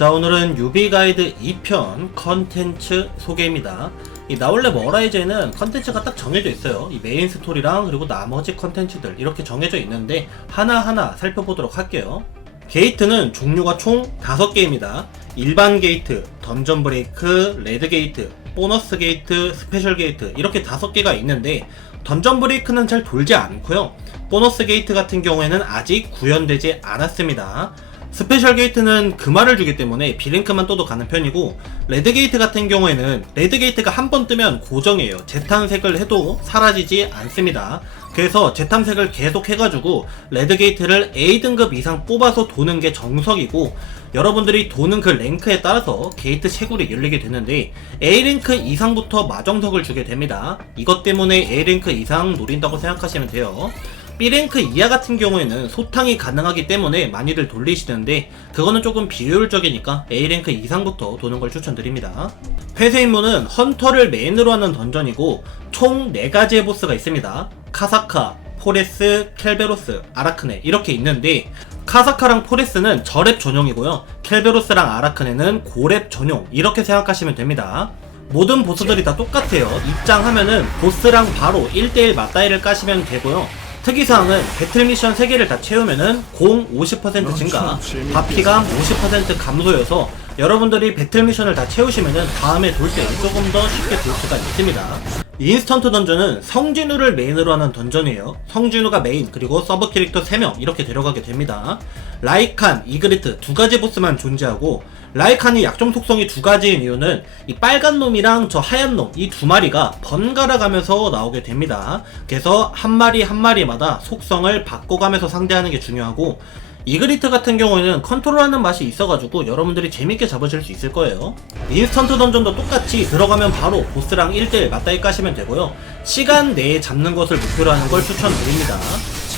자 오늘은 유비 가이드 2편 컨텐츠 소개입니다. 이 나올래 머라이즈에는 컨텐츠가 딱 정해져 있어요. 이 메인 스토리랑 그리고 나머지 컨텐츠들 이렇게 정해져 있는데 하나하나 살펴보도록 할게요. 게이트는 종류가 총 5개입니다. 일반 게이트, 던전 브레이크, 레드 게이트, 보너스 게이트, 스페셜 게이트 이렇게 5개가 있는데 던전 브레이크는 잘 돌지 않고요. 보너스 게이트 같은 경우에는 아직 구현되지 않았습니다. 스페셜 게이트는 금화를 주기 때문에 비랭크만 떠도 가는 편이고 레드 게이트 같은 경우에는 레드 게이트가 한 번 뜨면 고정이에요. 재탄색을 해도 사라지지 않습니다. 그래서 재탐색을 계속 해가지고 레드 게이트를 A등급 이상 뽑아서 도는 게 정석이고 여러분들이 도는 그 랭크에 따라서 게이트 채굴이 열리게 되는데 A랭크 이상부터 마정석을 주게 됩니다. 이것 때문에 A랭크 이상 노린다고 생각하시면 돼요. B랭크 이하 같은 경우에는 소탕이 가능하기 때문에 많이들 돌리시는데 그거는 조금 비효율적이니까 A랭크 이상부터 도는 걸 추천드립니다. 회수 임무는 헌터를 메인으로 하는 던전이고 총 4가지의 보스가 있습니다. 카사카, 포레스, 켈베로스, 아라크네 이렇게 있는데 카사카랑 포레스는 저랩 전용이고요. 켈베로스랑 아라크네는 고랩 전용 이렇게 생각하시면 됩니다. 모든 보스들이 다 똑같아요. 입장하면은 보스랑 바로 1대1 맞다이를 까시면 되고요. 특이사항은 배틀 미션 3개를 다 채우면은 공 50% 증가, 바피감 50% 감소여서 여러분들이 배틀 미션을 다 채우시면은 다음에 돌 때 조금 더 쉽게 돌 수가 있습니다. 인스턴트 던전은 성진우를 메인으로 하는 던전이에요. 성진우가 메인 그리고 서브 캐릭터 3명 이렇게 데려가게 됩니다. 라이칸, 이그리트 두 가지 보스만 존재하고 라이칸이 약점 속성이 두 가지인 이유는 이 빨간 놈이랑 저 하얀 놈 이 두 마리가 번갈아 가면서 나오게 됩니다. 그래서 한 마리 한 마리마다 속성을 바꿔가면서 상대하는 게 중요하고 이그리트 같은 경우에는 컨트롤하는 맛이 있어가지고 여러분들이 재밌게 잡으실 수 있을 거예요. 인스턴트 던전도 똑같이 들어가면 바로 보스랑 1대1 맞다이 까시면 되고요. 시간 내에 잡는 것을 목표로 하는 걸 추천드립니다.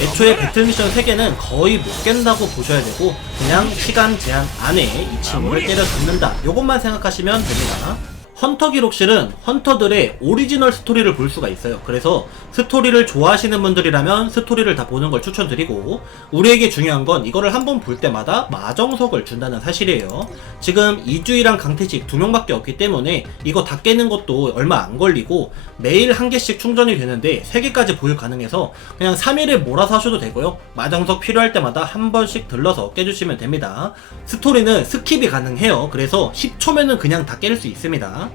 애초에 배틀 미션 3개는 거의 못 깬다고 보셔야 되고 그냥 시간 제한 안에 이 친구를 때려 잡는다. 요것만 생각하시면 됩니다. 헌터 기록실은 헌터들의 오리지널 스토리를 볼 수가 있어요. 그래서 스토리를 좋아하시는 분들이라면 스토리를 다 보는 걸 추천드리고 우리에게 중요한 건 이거를 한 번 볼 때마다 마정석을 준다는 사실이에요. 지금 이주희랑 강태식 두 명밖에 없기 때문에 이거 다 깨는 것도 얼마 안 걸리고 매일 한 개씩 충전이 되는데 세 개까지 보유 가능해서 그냥 3일에 몰아서 하셔도 되고요. 마정석 필요할 때마다 한 번씩 들러서 깨주시면 됩니다. 스토리는 스킵이 가능해요. 그래서 10초면은 그냥 다 깰 수 있습니다.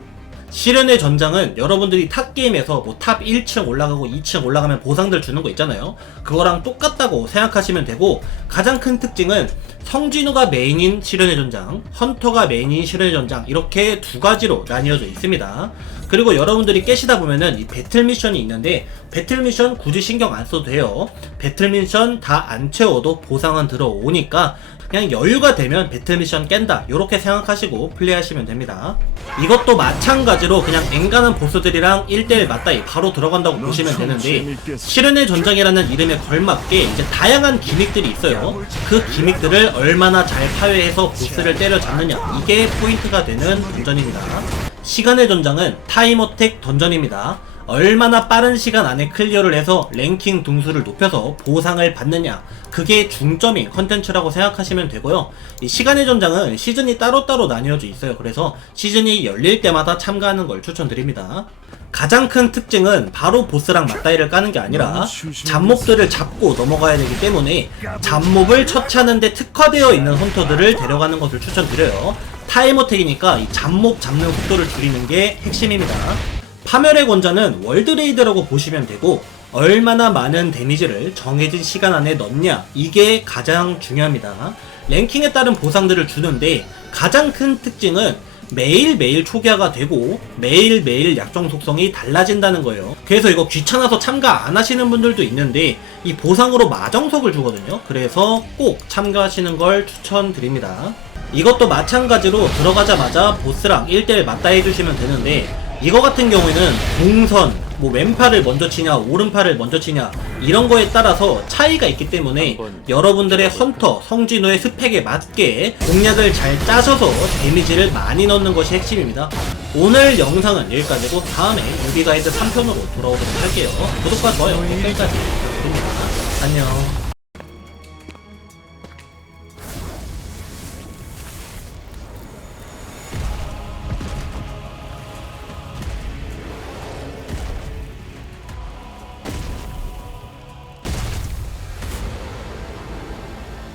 실현의 전장은 여러분들이 탑 게임에서 뭐 탑 1층 올라가고 2층 올라가면 보상들 주는 거 있잖아요. 그거랑 똑같다고 생각하시면 되고 가장 큰 특징은 성진우가 메인인 실현의 전장, 헌터가 메인인 실현의 전장 이렇게 두 가지로 나뉘어져 있습니다. 그리고 여러분들이 깨시다 보면은 이 배틀 미션이 있는데 배틀 미션 굳이 신경 안 써도 돼요. 배틀 미션 다 안 채워도 보상은 들어오니까 그냥 여유가 되면 배틀 미션 깬다 이렇게 생각하시고 플레이하시면 됩니다. 이것도 마찬가지로 그냥 앵간한 보스들이랑 1대1 맞다이 바로 들어간다고 보시면 되는데 실현의 전장이라는 이름에 걸맞게 이제 다양한 기믹들이 있어요. 그 기믹들을 얼마나 잘 파괴해서 보스를 때려잡느냐. 이게 포인트가 되는 던전입니다. 시간의 전장은 타임어택 던전입니다. 얼마나 빠른 시간 안에 클리어를 해서 랭킹 등수를 높여서 보상을 받느냐. 그게 중점인 컨텐츠라고 생각하시면 되고요. 이 시간의 전장은 시즌이 따로따로 나뉘어져 있어요. 그래서 시즌이 열릴 때마다 참가하는 걸 추천드립니다 가장 큰 특징은 바로 보스랑 맞다이를 까는 게 아니라 잡몹들을 잡고 넘어가야 되기 때문에 잡몹을 처치하는데 특화되어 있는 헌터들을 데려가는 것을 추천드려요 타임어택이니까 이 잡몹 잡는 속도를 줄이는 게 핵심입니다 파멸의 권자는 월드레이드라고 보시면 되고 얼마나 많은 데미지를 정해진 시간 안에 넣냐 이게 가장 중요합니다. 랭킹에 따른 보상들을 주는데 가장 큰 특징은 매일매일 초기화가 되고 매일매일 약정 속성이 달라진다는 거예요. 그래서 이거 귀찮아서 참가 안 하시는 분들도 있는데 이 보상으로 마정석을 주거든요. 그래서 꼭 참가하시는 걸 추천드립니다. 이것도 마찬가지로 들어가자마자 보스랑 1대1 맞다 해주시면 되는데 이거 같은 경우에는 동선, 뭐 왼팔을 먼저 치냐, 오른팔을 먼저 치냐 이런 거에 따라서 차이가 있기 때문에 여러분들의 헌터, 성진호의 스펙에 맞게 공략을 잘 짜셔서 데미지를 많이 넣는 것이 핵심입니다. 오늘 영상은 여기까지고 다음에 유비 가이드 3편으로 돌아오도록 할게요. 구독과 좋아요, 댓글까지 부탁드립니다. 안녕.